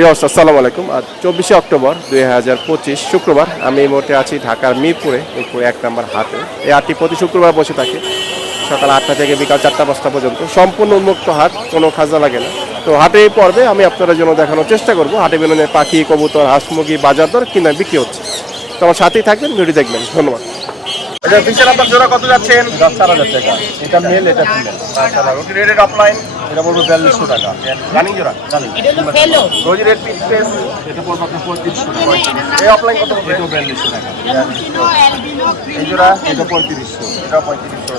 প্রিয় আসসালামু আলাইকুম। আজ চব্বিশে অক্টোবর দুই হাজার পঁচিশ শুক্রবার আমি এই মুহূর্তে আছি ঢাকার মিরপুরে মিরপুরে এক নম্বর হাটে। এই হাটটি প্রতি শুক্রবার বসে থাকে। সকাল আটটা থেকে বিকাল চারটা পাঁচটা পর্যন্ত। সম্পূর্ণ উন্মুক্ত হাট, কোনো খাজা লাগে না। তো হাটে এই পর্বে আমি আপনাদের জন্য দেখানোর চেষ্টা করব। হাটে বেরোনে পাখি, কবুতর, হাঁস মুরগি, বাজার দর কিনা বিক্রি হচ্ছে। তো আমার সাথেই থাকবেন ভিডিও দেখবেন। ধন্যবাদ। আচ্ছা ফিশার আপনার জোড়া কত যাচ্ছেন? দশ চার হাজার টাকা। এটা মেল এটা ফিমেল রুটি রেটেড অফলাইন এটা পড়বে বিয়াল্লিশশো টাকা। রানিং জোড়া? এটা ফেলো রোজি রেট পিস পেস এটা পড়বে আপনার পঁয়ত্রিশশো টাকা। এই অফলাইন কত হবে? এটাও বিয়াল্লিশশো টাকা। এটা এই জোড়া? এটা পঁয়ত্রিশশো। এটা পঁয়ত্রিশশো।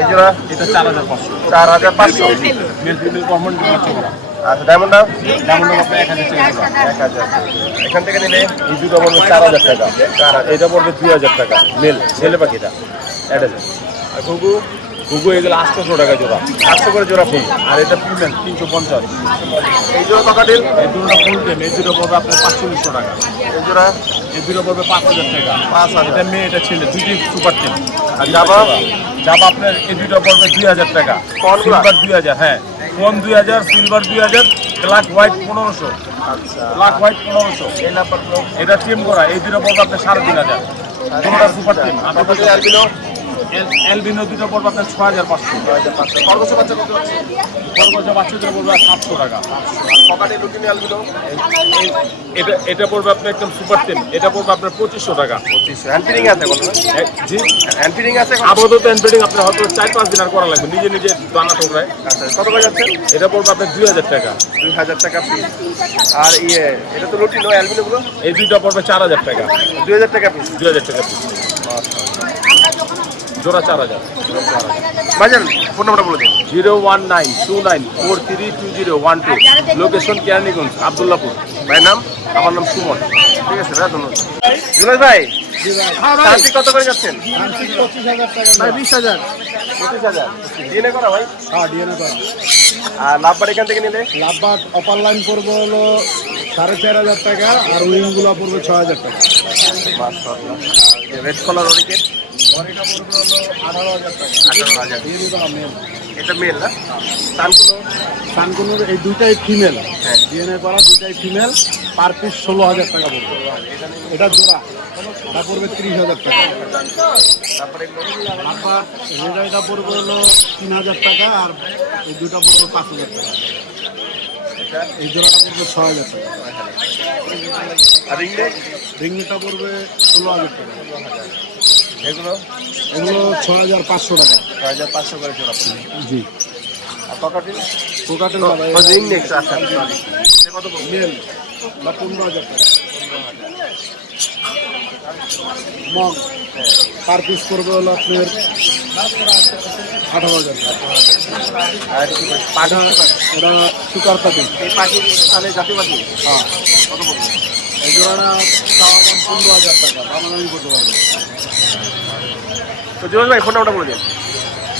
এই জোড়া? এটা চার হাজার পাঁচশো। চার হাজার পাঁচশো। মেল ফিমেল কমন করা আচ্ছা ডায়মন্ডটা যেমন এক হাজার এক হাজার এখান থেকে নিলে এই দুটো পড়বে চার হাজার টাকা। এটা পড়বে দুই হাজার টাকা। মেল ছেলে পাখিটা। এটা আর ঘুঘু? ঘুঘু এগুলো আটশোশো টাকা জোড়া। আটশো করে জোড়া ফুল। আর এটা ফিমেল তিনশো পঞ্চাশ। এই জোড়া কাকাটিল এই দুটো ফুল টেম এই দুটো পড়বে আপনার পাঁচচল্লিশশো টাকা। এই জোড়া? এই দুটো পড়বে পাঁচ হাজার টাকা। পাঁচ হাজার। এটা মেয়ে এটা ছেলে। দুটি সুপার টেম আর জাবা? জাবা আপনার এই দুটো পড়বে দুই হাজার টাকা? সিলভার দুই হাজার হ্যাঁ। কোন দুই হাজার? সিলভার দুই হাজার ব্ল্যাক হোয়াইট পনেরোশো। আচ্ছা। ব্ল্যাক হোয়াইট পনেরোশো। এটা টিম করা। এই দুটো পড়বে আপনার সাড়ে তিন হাজার। সুপার টিম এলবিনো দুটো পড়বে আপনার ছ হাজার পাঁচশো। খরগোশ বাচ্চা কত খরগোশ পড়বে সাতশো টাকা। পকাটে এটা এটা পড়বে আপনার একদম সুপার টিম এটা পড়বে আপনার পঁচিশশো টাকা। পঁচিশশো। আছে কোনো জি। আছে আপাতত এনপেডিং আপনার হয়তো চার পাঁচ দিন আর করা লাগবে। নিজে নিজে দানা টোকরায় আচ্ছা কত করে যাচ্ছেন এটা পড়বে আপনার দুই হাজার টাকা। দুই হাজার টাকা পিস আর ইয়ে এটা তো লুটিনো অ্যালবিনোগুলো এই দুইটা পড়বে চার হাজার টাকা। দুই হাজার টাকা পিস দুই হাজার টাকা। জোড়া চার হাজার। বাজান ফোন নাম্বারটা বলে দিন। Zero one nine two nine four three two zero one two. Location Keraniganj Abdullahpur. ভাইয়ের নাম? আমার নাম সুমন। ঠিক আছে ভাই ধন্যবাদ। জুলাই ভাই শান্তি কত করে যাচ্ছেন? ভাই বিশ হাজার। পঁচিশ হাজার। ডিএনএ করা ভাই? হ্যাঁ ডিএনএ করা। আর লাভবার এখান থেকে নিলে? লাভবাট অপার লাইন পড়বে হলো সাড়ে চার হাজার টাকা আর উইংগুলো পড়বে ছ হাজার টাকা। রেড কলার অরিকেট আঠারো হাজার এটা মেল না? সানকুলো সানকুনুর এই দুইটাই ফিমেল হ্যাঁ। ডিএনএ করা দুইটাই ফিমেল পার পিস ষোলো হাজার টাকা পড়বে এটা জোড়া। এটা পড়বে তিরিশ হাজার টাকা। তারপরে পড়বে হলো তিন হাজার টাকা আর এই দুটা পড়বে পাঁচ হাজার টাকা। এই জোড়াটা পড়বে ছ হাজার টাকা। আর রিংটা? পড়বে ষোলো হাজার টাকা। এগুলো? এগুলো ছ হাজার পাঁচশো টাকা। ছয় হাজার পাঁচশো করে জোড়া। জি। আর ককাটিল কোকাটেল রিং আচ্ছা কত মেল বা পনেরো হাজার টাকা। মগ পার পিস করবে হলো আপনার আঠারো হাজার আর? পাঠা এটা সুপার পাতি এই পাখি তাহলে জাতি পাখি? হ্যাঁ। কত পড়বে? এই জোড়াটা পনেরো হাজার টাকা দামাদামি করতে পারবে তো জুয়েল ভাই ফোন নাম্বারটা বলে দিন।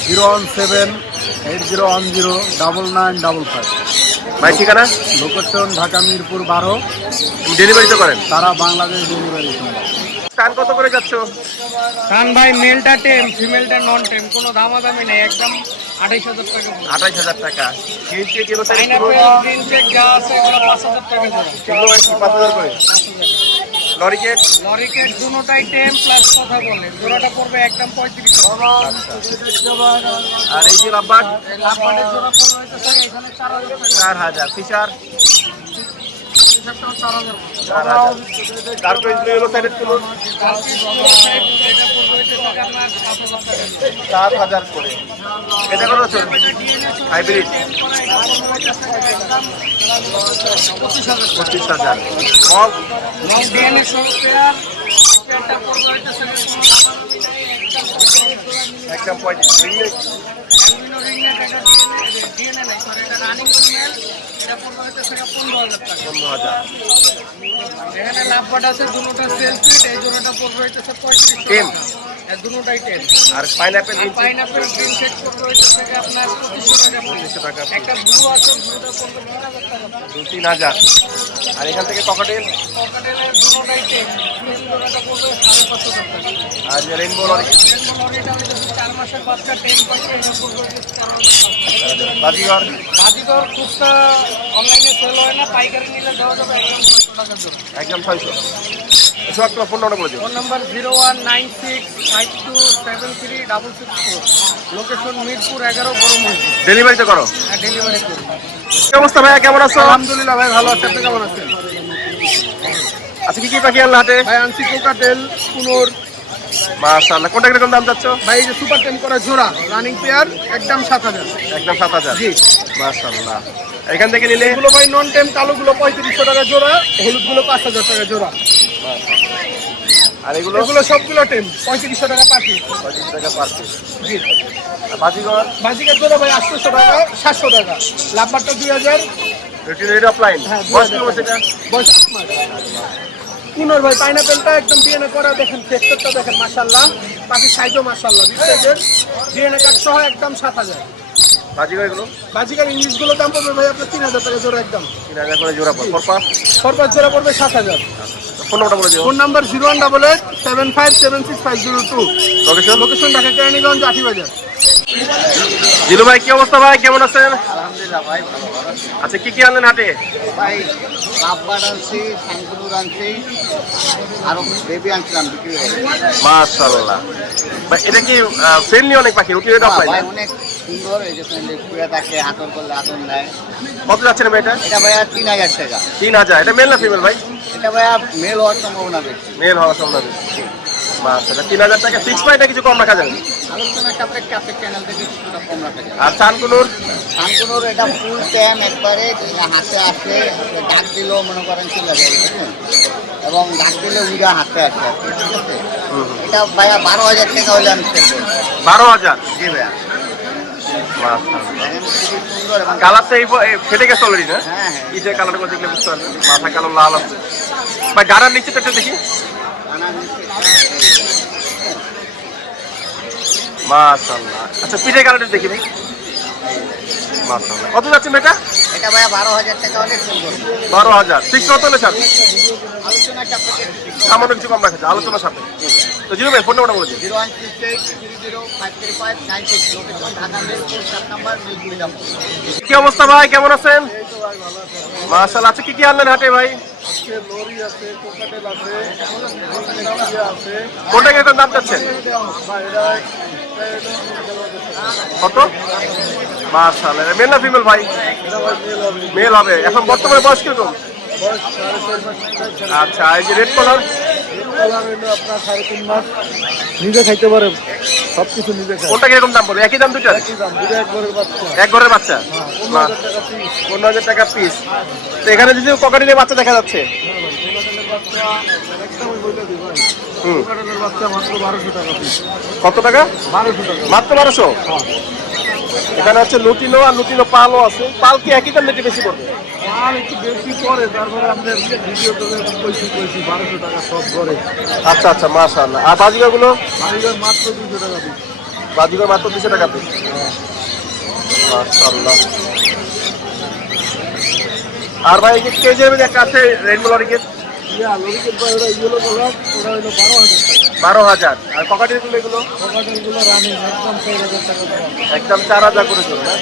Zero one seven eight zero one zero double nine double five. ভাই ঠিকানা? লোকেশন ঢাকা মিরপুর বারো। ডেলিভারি তো করেন। তারা বাংলাদেশ ডেলিভারি টান কত করে যাচ্ছ? কারণ ভাই মেলটা টেম ফিমেলটা নন টেম কোনো দামাদামি নেই একদম আঠাইশ হাজার টাকা আঠাইশ হাজার টাকা। KG kilo size green check যা আছে এগুলো পাঁচ হাজার টাকা জোড়া কিলো একশো পাঁচ হাজার করে? লরিকেট লরিকেট দুটোটাই টেম প্লাস কথা বলে। জোড়াটা পড়বে একদম পঁয়ত্রিশ। আর এই যে রাব্বার আপনাদের জোড়া পড়বে স্যার এখানে চার হাজার চার হাজার ফিশার হিসাবটা চার হাজার চার হাজার তারপরে জোড়া। সাত হাজার করে এটা কত চলবে হাইব্রিড পঁচিশ হাজার মগ একদম পঁয়ত্রিশ পনেরো হাজার এখানে লাভবাট আছে দুটোটা সেল ফিট এই জোড়াটা পড়বে স্যার পঁয়ত্রিশ টেন টাকা দুটোটাই টেন আর পাইনাপেল পাইনাপেল গ্রিন সেট পড়বে থেকে আপনার পঁচিশশো টাকা। পঁচিশশো টাকা। একটা ব্লু আছে ব্লুটা পড়বে তিন হাজার টাকা। দু তিন হাজার। আর এখান থেকে ককাটেল? পকেটেলে দুটোটাই টেন মেল পড়বে সাড়ে পাঁচশো টাকা আর যে রেনবো লরিটা হচ্ছে চার মাসের বাচ্চা টেন এটা পড়বে অনলাইনে সেল হয় না পাইকারি নিলে দেওয়া যাবে একদম পাঁচশো টাকার জন্য একদম ছয়শো phone number phone zero one nine six five two seven three double six four. Location Mirpur এগারো বড় ডেলিভারি তো করো। হ্যাঁ ডেলিভারি করি। অবস্থা ভাইয়া? কেমন আছো? আলহামদুলিল্লাহ ভাই ভালো আছে। আপনি কেমন আছেন? আচ্ছা কি কি পাখি আনলা হাটে? ভাই আনছি কোকাটেল কুনোর। মাশাআল্লাহ কোনটা কীরকম দাম চাচ্ছ? ভাই এই যে সুপার টেন করা জোড়া রানিং পেয়ার একদম সাত হাজার। একদম সাত হাজার। জি। মাশাআল্লাহ। এখান থেকে নিলে? এগুলো ভাই নন টেম কালোগুলো পঁয়ত্রিশশো টাকা জোড়া হলুদগুলো পাঁচ হাজার টাকা জোড়া। আর এগুলো এগুলো সবগুলো টেম পঁয়ত্রিশশো টাকা পাখি পঁচিশ টাকা পার পিস জি। আর বাজিঘর? বাজিকার জোড়া ভাই আটশোশো টাকা সাতশো টাকা। লাভবারটা দুই হাজার। রেড অফলাইন হ্যাঁ, বয়স হাজার। সেটা? বয়স আট মাস। কুনোর ভাই পাইনাপেলটা একদম ডিএনএ করা দেখেন টেক্সচারটা দেখেন মাশাল্লাহ পাখির সাইজও মাশাল্লাহ বিগ সাইজের ডিএনএ কার্ড সহ একদম সাত হাজার। বাজিঘর এগুলো? বাজিকার ইংলিশগুলো দাম পড়বে ভাই আপনার তিন হাজার টাকা জোড়া একদম। তিন হাজার করে জোড়া পর পরপা সর্বাত জোড়া পড়বে সাত হাজার। ফোন নম্বরটা বলে দিও। Phone number zero one double eight seven five seven six five zero two. Location location Dhaka Keraniganj আঠি বাজার জিলু ভাই কি অবস্থা ভাই? কেমন আছেন? আলহামদুলিল্লাহ ভাই ভালো ভালো আচ্ছা কি কি আনলেন হাটে? ভাই লাভবার আনছি সাংকুলুর আনছি আরও বেবি আনছিলাম বিক্রি হয়ে মাশাআল্লাহ। ভাই এটা কি ফ্রেন্ডলি অনেক পাখি রুটি হ্যাঁ, ভাই অনেক সুন্দর এই যে ফ্রেন্ডলি শুয়ে থাকে হাতর করলে হাতর নেয়। কত যাচ্ছে ভাই এটা? এটা ভাইয়া তিন হাজার টাকা। তিন হাজার এটা মেল না ফিমেল ভাই? এটা ভাইয়া মেল হওয়ার সম্ভাবনা বেশি। মেল হওয়ার সম্ভাবনা বেশি। মাশাআল্লাহ। তিন হাজার টাকা ফিক্স পাইটা কিছু কম রাখা যাবে আলোচনা সাপেক্ষে আপনার চ্যানেল থেকে কিছুটা কম রাখা আর চানকুনুর সাংকুলুর এটা ফুল ট্যাম একবারে হাতে আসে ডাক দিলেও মনে করেন চলে বুঝলেন? এবং ডাক দিলে উইরা হাতে আসে ঠিক আছে? এটা ভাইয়া বারো হাজার টাকা হলে আমি সেল করব। বারো হাজার? জি ভাইয়া মাশাআল্লাহ দেখেন খুবই সুন্দর এবং কালার তো এই ফেটে গেছে অলরেডি না? হ্যাঁ হ্যাঁ। কি কালার করে দেখলে বুঝতে পারবেন মাথা কালো লাল আছে। ভাই গাড়ার নিচে তো একটু দেখি। আনার নিচে আচ্ছা পিঠে কালারটা দেখি ভাই। মাশাআল্লাহ। কত যাচ্ছে এটা বারো হাজার টাকা বারো হাজার। ফিক্স কত হলে সামান্য কিছু কম রাখা আলোচনা সাথে তো জিরো ভাই ফোন নাম্বারটা বলে দিন। Zero one six eight three zero five three five nine six location Dhaka Mirpur সাত নাম্বার মিরপুর মিলাপুর কি অবস্থা ভাই? কেমন আছেন? মাশাআল্লাহ আচ্ছা কি কি আনলেন হাটে ভাই? আছে আছে আছে কোনটা কীরকম দাম চাচ্ছেন? কত? মাশাআল্লাহ মেল না ফিমেল ভাই? মেল হবে। এখন বর্তমানে বয়স কীরকম? আচ্ছা এই যে রেড কালার কালার হলো আপনার সাড়ে তিন মাস নিজে খাইতে পারে সব কিছু নিজে খায়। কোনটা কীরকম দাম পড়বে? একই দাম দুটার একই দাম দুটো একবারের বাচ্চা। এক ঘরের বাচ্চা? পনেরো হাজার টাকা পিস তো এখানে যদি ককাটিনের বাচ্চা দেখা যাচ্ছে? কোকাটেলের কোকাটেলের কত টাকা? মাত্র বারোশো? এখানে হচ্ছে লুটিনো আর লুটিনো পালও আছে। পাল কি একই দাম বেশি পড়বে? আর একটু বেশি পরে তারপরে আপনার ভিডিও বারোশো টাকা সব করে আচ্ছা আচ্ছা মাশাআল্লাহ। আর বাড়িঘর মাত্র দুশো টাকা পিস মাত্র দুশো টাকা পিস মাশাআল্লাহ। আর ভাই কেজের একটা আছে রেনবো লরিকেট ইয়া বারো হাজার আর আর ককাটিনগুলো এগুলো? একদম চার হাজার করে। চলবে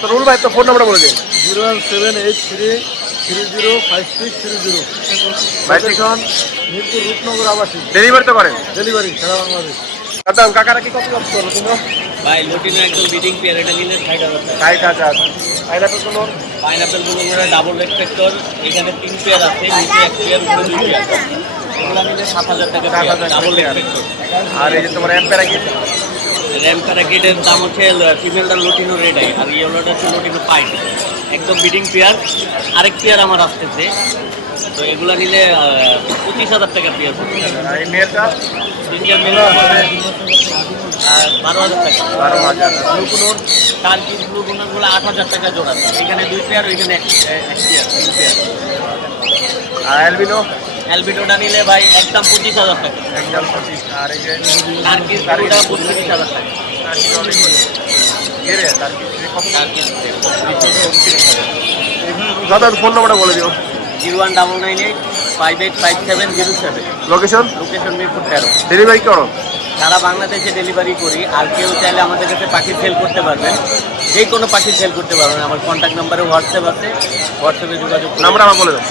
তো রুল ভাই তো ফোন নাম্বার বলে দিন zero one seven eight three three zero five six three zero. Mirpur Rupnagar আবাসিক। ডেলিভারি তো করেন ডেলিভারি সারা বাংলাদেশ। দাম কাকারা কি কত যাচ্ছে কিন্তু ভাই লুটিনো একদম বিডিং পেয়ার এটা নিলে ষাট হাজার ষাট হাজার। পাইনাপেলগুলো পাইনাপেলগুলো ডাবল রেসপেক্টর এখানে তিন পেয়ার আছে নিচে এক পেয়ার উপরে দুই পেয়ার এগুলো নিলে সাত হাজার টাকা ডাবল pair। আর এই যে তোমার অ্যাপ প্যারাকিট র্যাম প্যারাকিটের দাম হচ্ছে ফিমেলটা লুটিনো রেড আই আর ইয়েলোটা হচ্ছে লুটিনো পাইন একদম বিডিং পেয়ার আরেক পেয়ার আমার আসতেছে। তো এগুলো নিলে পঁচিশ হাজার টাকা পেয়ার আর বারো হাজার টাকা। বারো হাজার। তার কি ব্লু গুলো আট হাজার টাকা জোড়া এখানে দুই পেয়ার ওইখানে এক এক পেয়ার তিন পেয়ার আর অ্যালবিনো? অ্যালবিটোটা নিলে ভাই একদম পঁচিশ হাজার টাকা। একদম পঁচিশ। আর এই যে তার বত্রিশ হাজার টাকা। তার দাদা ফোন নাম্বারটা বলে দিও। Zero one double nine eight five eight five seven zero seven. Location location Mirpur তেরো। ডেলিভারি করো। সারা বাংলাদেশে ডেলিভারি করি আর কেউ চাইলে আমাদের কাছে পাখি সেল করতে পারবেন। যে কোনো পাখি সেল করতে পারবেন। আমার কন্ট্যাক্ট নাম্বারে হোয়াটসঅ্যাপ আছে। হোয়াটসঅ্যাপে যোগাযোগ নাম্বার আমার বলে দাও।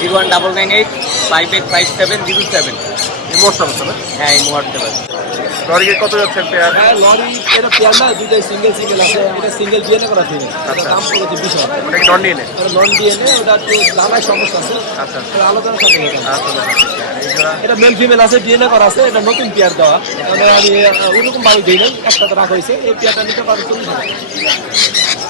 Zero one double nine eight five eight five seven zero seven. এই সমস্যা হ্যাঁ এই হোয়াটসঅ্যাপ আছে। লরিকে কত যাচ্ছে পেয়ার হ্যাঁ লরি এটা পেয়ার না দুইটাই সিঙ্গেল সিঙ্গেল আছে এটা সিঙ্গেল ডিএনএ করা থেকে আচ্ছা। দাম পড়েছে বিশ হাজার ওটা কি নন নে এটা নন ডিএনএ ওটা একটু নানায় সমস্যা আছে। আচ্ছা। এটা আলোচনার সাথে আচ্ছা এটা মেল ফিমেল আছে ডিএনএ করা আছে এটা নতুন পেয়ার দেওয়া। মানে আমি ওরকম ভাবে দিই নাই একসাথে রাখা হয়েছে এই পেয়ারটা নিতে পারো চল্লিশ হাজার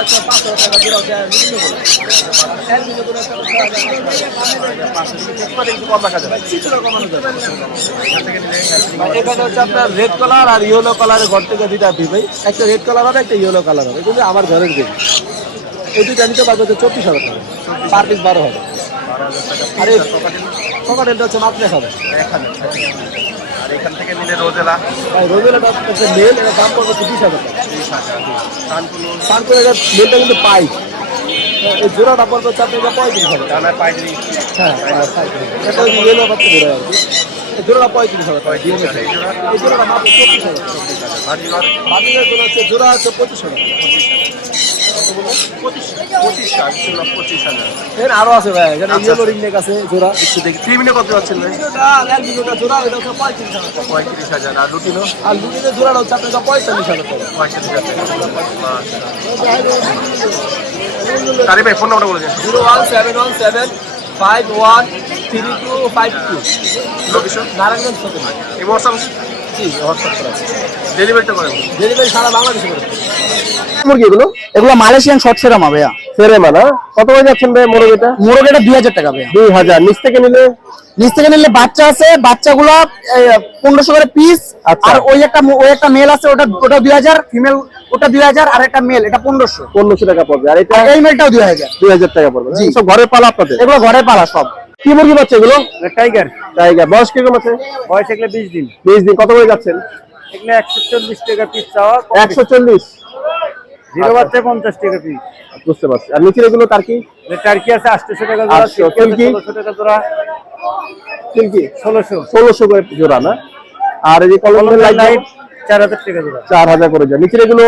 একটা পাঁচ হাজার টাকা। জোড়া হচ্ছে করে একটা এখান আপনার রেড কালার আর ইয়েলো কালারের ঘর থেকে দুইটা দিই ভাই একটা রেড কালার হবে একটা ইয়েলো কালার হবে। কিন্তু আমার ঘরের দিন এই দুইটা নিতে পারবে হচ্ছে চব্বিশ হাজার টাকা। পার পিস বারো হবে আর এই- আর হচ্ছে মাত্র এক হাজার। এখান থেকে নিলে রোজেলা। রোজেলাটা হচ্ছে মেল এটার দাম পড়বে হাজার টাকা। তিরিশ হাজার তারপরে এটা মেলটা কিন্তু পাই। এই জোড়াটা পড়বে হচ্ছে আপনার পঁয়ত্রিশ হাজার টাকা। পাইকারি হ্যাঁ এটা ইয়েলো পাচ্ছে জোড়া আর কি এই পঁয়ত্রিশ হাজার টাকা। দিয়ে এই জোড়া এই জোড়াটা মাত্র চব্বিশ হাজার টাকা। ভার্জিনর জোড়া হচ্ছে জোড়া হচ্ছে পঁচিশ হাজার হাজার আরও আছে ভাই এখানে আচ্ছা। ইয়েলো আছে জোড়া। একটু দেখি। থ্রি মিনিট কত যাচ্ছেন ভাই? জোড়া এটা হচ্ছে পঁয়ত্রিশ হাজার পঁয়ত্রিশ হাজার আর লুটিনো আর লুটিনের জোড়াটা হচ্ছে আপনার পঁয়তাল্লিশ হাজার হাজার তারি ভাই ফোন নাম্বার বলে দেন। Zero one seven one seven five one three two five two. Location Narayanganj এই জি হোয়াটসঅ্যাপ করা আছে। ডেলিভারিটা করেন ডেলিভারি সারা বাংলাদেশে করে মুরগি এগুলো? এগুলো মালয়েশিয়ান শর্ট সেরামা ভাইয়া। সেরেমা না? কত করে যাচ্ছেন ভাই মুরগিটা? মোরগ দুই হাজার টাকা ভাইয়া। দুই হাজার। নিচ থেকে নিলে? নিচ থেকে নিলে বাচ্চা আছে বাচ্চাগুলো পনেরোশো করে পিস আচ্ছা। আর ওই একটা ওই একটা মেল আছে ওটা ওটা দুই হাজার। ফিমেল ওটা দুই হাজার আর একটা মেল এটা পনেরোশো। পনেরোশো টাকা পড়বে। আর এটা আর এই মেলটাও দুই হাজার। দুই হাজার টাকা পড়বে সব পালা আপনাদের? এগুলো ঘরে পালা সব। কি মুরগি পাচ্ছে এগুলো? টাইগার টাইগার বয়স কীরকম আছে? বয়স এগুলো বিশ দিন। বিশ দিন। কত করে যাচ্ছেন? এগুলো একশো চল্লিশ টাকা পিস চাওয়া। একশো চল্লিশ। জিরো বাচ্চা পঞ্চাশ টাকা পিস বুঝতে পারছি। আর নিচের এগুলো তার কি? টার্কি আছে আটশোশো টাকা জোড়া আটশো? ষোলোশো টাকা জোড়া। সিল্কি? ষোলোশো। ষোলোশো করে জোড়া না? আর এই কলমের লাইট লাইট চার হাজার টাকা জোড়া। চার হাজার করে যায় নিচের এগুলো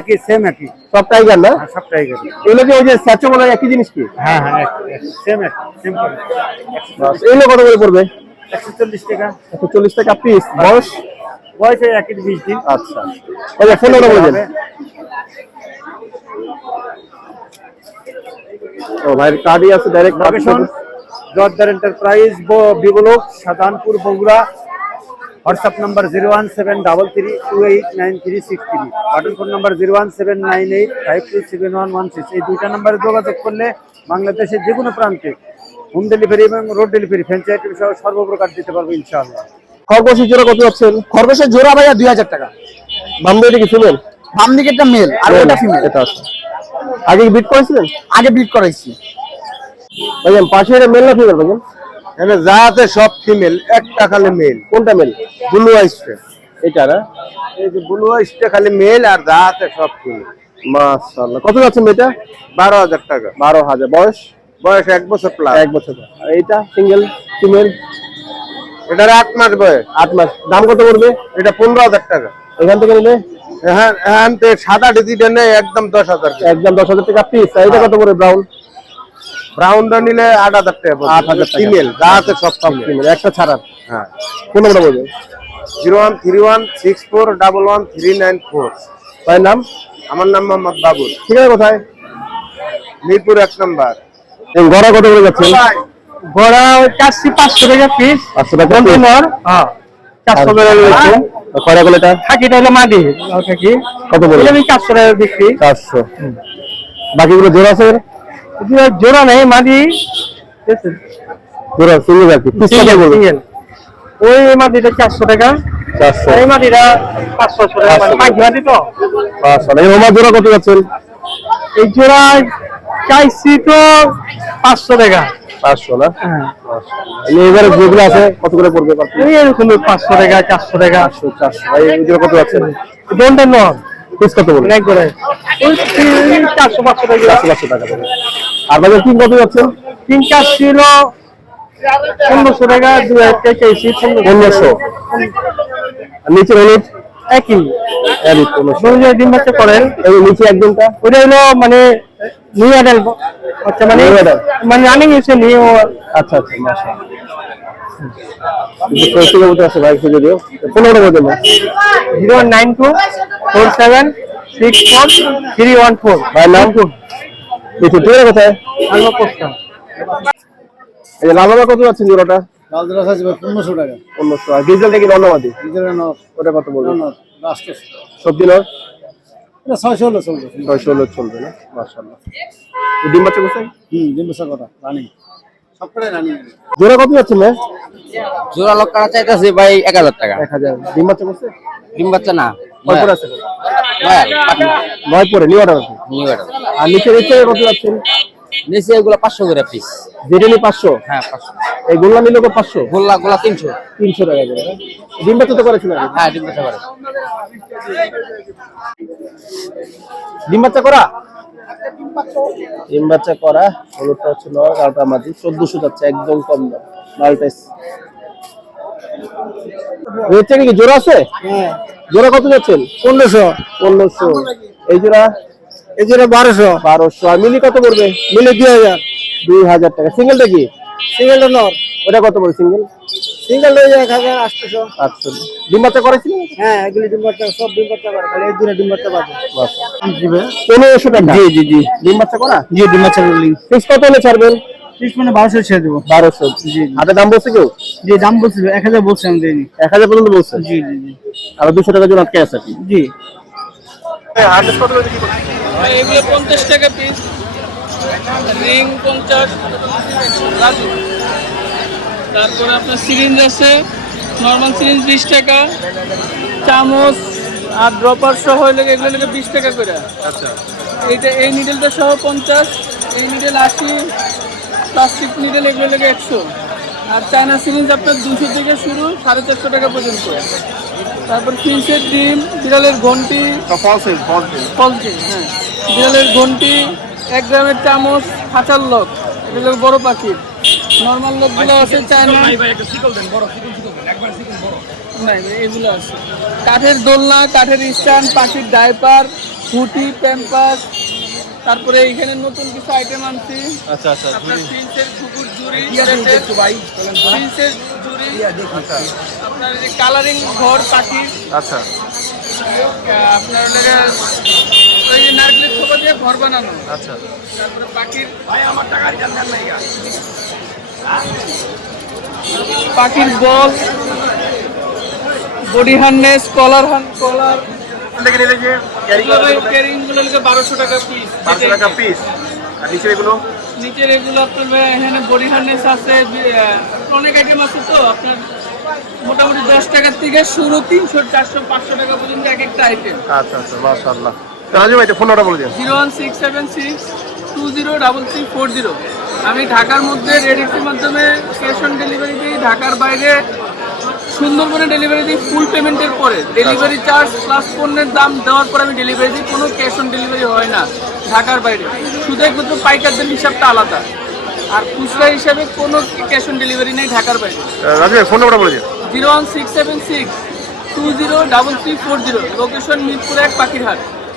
একই সেম একই। সব টাইগার না? হ্যাঁ, সব টাইগার এগুলো কি ওই যে স্যাচো বলে একই জিনিস কি? হ্যাঁ হ্যাঁ সেম সেম এগুলো কত করে পড়বে? একশো চল্লিশ টাকা। একশো চল্লিশ টাকা পিস বয়স? বিশ দিন। আচ্ছা। ওই ফোন নাম্বার বলে দেন। ও ভাইয়ের কার্ডই আছে ডাইরেক্ট লোকেশন জর্দার এন্টারপ্রাইজ বিবলক সাধানপুর Bogura WhatsApp number zero one seven double three two eight nine three six three. Button phone number zero one seven nine eight five two seven one one six. এই দুইটা নাম্বারে যোগাযোগ করলে বাংলাদেশের যে কোনো প্রান্তে হোম ডেলিভারি এবং রোড ডেলিভারি ফ্র্যাঞ্চাইজি সহ সর্বপ্রকার দিতে পারব ইনশাআল্লাহ। খরগোশের জোড়া কত যাচ্ছেন খরগোশের জোড়া ভাইয়া দুই হাজার টাকা। বাম দিকে কি ফিমেল বাম দিকে একটা মেল আর ওটা ফিমেল এটা আছে। আগে বিট করেছিলেন? আগে বিট করাইছি। ভাইজান পাশে এটা মেল না ফিমেল ভাইজান এখানে যা আছে সব ফিমেল একটা খালি মেল কোনটা মেল ব্লু আইসটা এটা না? এই যে ব্লু আইসটা খালি মেল আর যা আছে সব ফিমেল মাশাআল্লাহ। কত যাচ্ছেন এটা বারো হাজার টাকা। বারো হাজার। বয়স? বয়স এক বছর প্লাস এক বছর। এইটা সিঙ্গেল ফিমেল এটার আট মাস বয়স। আট মাস। দাম কত পড়বে? এটা পনেরো হাজার টাকা। এখান থেকে নিলে? হ্যাঁ হ্যাঁ তো সাদা ডিজিটা নেই একদম দশ হাজার একদম দশ হাজার টাকা পিস এটা কত করে ব্রাউন ব্রাউনটা নিলে আট হাজার টাকা আট হাজার। ফিমেল যা আছে সব সব ফিমেল একটা ছাড়া হ্যাঁ। কোন নাম্বার বলবেন zero one three one six four double one three nine four ভাইয়ের নাম? আমার নাম মোহাম্মদ বাবুল। ঠিক আছে কোথায়? মিরপুর এক নম্বর। গড়া কত করে যাচ্ছেন গড়া চারশি পাঁচশো টাকা পিস পাঁচশো টাকা। হ্যাঁ। চারশো টাকা রয়েছে কয়টা করে এটা? থাকিটা হলো মাদি। থাকি কত বলে আমি চারশো টাকা বিক্রি। চারশো। বাকিগুলো জোড়া আছে? জোড়া নেই মাদি জোড়া সিঙ্গেল আর কি কত বলবেন সিঙ্গেল ওই মাদিটা চারশো টাকা। চারশো। এই মাদিটা পাঁচশো টাকা। মানে পাঁচ মাদি তো পাঁচশো। এই হোমার জোড়া কত যাচ্ছেন? এই জোড়া চাইছি তো পাঁচশো টাকা। পাঁচশো না? এবারে যেগুলো আছে কত করে পড়বে? পারছি এই এরকম পাঁচশো টাকা চারশো টাকা। চারশো। কত আছে নন পিস কত তিন- চারশো পাঁচশো টাকা চারশো পাঁচশো টাকা পড়বে আর বাজার তিন কত যাচ্ছেন তিন চার ছিল পনেরোশো টাকা দু হাজার টাকা চাইছি পনেরোশো। নিচের হলুদ? একই। ডিম বাচ্চা করেন। নিচে একদমটা ওটা হলো মানে নিউ অ্যাডাল আচ্ছা মানে। মানে রানিং এসে নিউ আচ্ছা আচ্ছা মাসা আছে ভাই যদিও পনেরো না zero nine two four seven six one three one four. ভাইয়ের নাম দেখুন ঠিক আছে কোথায়? আলমা পোস্টা এই যে লালবা কত যাচ্ছেন জোড়াটা? লাল দ্রাস আছে পনেরোশো টাকা। পনেরোশো। আর ডিজেলটা কি নর্মাদি নিজের ওটা কত বলবেন? সবজি এটা ছয়শো হলো চলবে। ছয়শো হলে চলবে না? মার্শাল্লাহ ডিম বাচ্চা কোথায়? হুম ডিম্বসা কটা? রানিং। সবটাই রানিং। জোড়া কত যাচ্ছে না জোড়া লোক কাটা চাইতেছে ভাই এক হাজার টাকা। এক হাজার। ডিম বাচ্চা কোথায়? ডিম বাচ্চা না। আছে। নিউ অর্ডার আছে। নিউ এটা আর নিচে নিচে কত যাচ্ছেন? নিচে এগুলো পাঁচশো করে পিস যেটা নিয়ে পাঁচশো? হ্যাঁ পাঁচশো। এই গোল্লা নিলে কত পাঁচশো? গোল্লা গোলা তিনশো। তিনশো টাকা করে। ডিম বাচ্চা তো করেছিল হ্যাঁ ডিম বাচ্চা করে ডিম বাচ্চা করা? ডিম বাচ্চা করা হলুদটা হচ্ছে নয় কালটা চোদ্দশো যাচ্ছে একদম কম দাম। মালটাইস রেট থেকে কি? জোড়া আছে? জোড়া কত যাচ্ছেন পনেরোশো। পনেরোশো। এই জোড়া? এই জন্য বারোশো। বারোশো। আর মিলি কত পড়বে? মিলে দুই হাজার। দুই হাজার টাকা। সিঙ্গেলটা কি? সিঙ্গেলটা নর। ওটা কত পড়বে সিঙ্গেল? সিঙ্গেল হয়ে যায় এক হাজার আটশোশো। আটশো। ডিম বাচ্চা করেছিল হ্যাঁ এগুলি ডিম বাচ্চা সব ডিম বাচ্চা করে। খালি এই দুটো ডিম বাচ্চা পাবে পনেরোশো টাকা? জি জি জি। ডিম বাচ্চা করা? জি ডিম বাচ্চা ফিক্স কত হলে ছাড়বেন? ত্রিশ মানে বারোশো ছেড়ে দেবো। বারোশো। জি হাতে দাম বলছে কেউ? জি দাম বলছিল এক হাজার বলছি আমি দিইনি। এক হাজার পর্যন্ত বলছে? জি জি জি। আর দুশো টাকা জন্য আটকে আছে আর কি? জি। এগুলো পঞ্চাশ টাকা পিস রিং পঞ্চাশ। তারপরে আপনার সিরিঞ্জ আছে নর্মাল সিরিঞ্জ বিশ টাকা। চামচ আর ড্রপার সহ লেগে এগুলো লেগে বিশ টাকা করে। আচ্ছা। এইটা এই নিডেলটা সহ পঞ্চাশ এই নিডেল আশি প্লাস্টিক নিডেল এগুলো লেগে একশো। আর চায়না সিরিঞ্জ আপনার দুশো থেকে শুরু সাড়ে চারশো টাকা পর্যন্ত। তারপর ফিন্সের ডিম বিড়ালের ঘন্টি। হ্যাঁ। বিড়ালের ঘন্টি এক গ্রামের চামচ খাঁচার লোক। এগুলো বড় পাখির নর্মাল লোকগুলো আছে চায়না নাই এগুলো আছে। কাঠের দোলনা কাঠের স্ট্যান্ড পাখির ডাইপার হুটি প্যাম্পাস তারপরে এখানে নতুন কিছু আইটেম আনছি। আচ্ছা আচ্ছা আপনার প্রিন্সের কুকুর জুড়ি প্রিন্সের জুড়ি আপনার যে কালারিং ঘর পাখি। আচ্ছা। আপনার ওটাকে ওই যে নারকেলের থোকা দিয়ে ঘর বানানো। আচ্ছা। তারপরে পাখির ভাই আমার টাকা পাখির বল। বডি হার্নেস কলার হান কলার। ক্যারিংগুলো লিখে বারোশো টাকা পিস পিস আর নিচে এগুলো? নিচের এগুলো আপনার এখানে বডি হার্নেস আছে অনেক আইটেম আছে তো আপনার মোটামুটি দশ টাকার থেকে শুরু তিনশো চারশো পাঁচশো টাকা পর্যন্ত এক একটা আইটেম আচ্ছা আচ্ছা মাশাআল্লাহ। রাজু ভাই ফোন নাম্বার বলে দিন zero one six seven six two zero double three four zero. আমি ঢাকার মধ্যে রেডিক্সের মাধ্যমে ক্যাশ অন ডেলিভারি দিই ঢাকার বাইরে সুন্দরবনে ডেলিভারি দিই ফুল পেমেন্টের পরে। ডেলিভারি চার্জ প্লাস পণ্যের দাম দেওয়ার পরে আমি ডেলিভারি দিই কোনো ক্যাশ অন ডেলিভারি হয় না ঢাকার বাইরে। শুধু একমাত্র পাইকারদের হিসাবটা আলাদা। আর খুচরা হিসাবে কোনো ক্যাশ অন ডেলিভারি নেই ঢাকার বাইরে। রাজু ফোন নাম্বার বলে zero one six seven six two zero double three four zero location Mirpur এক পাখিরহাট।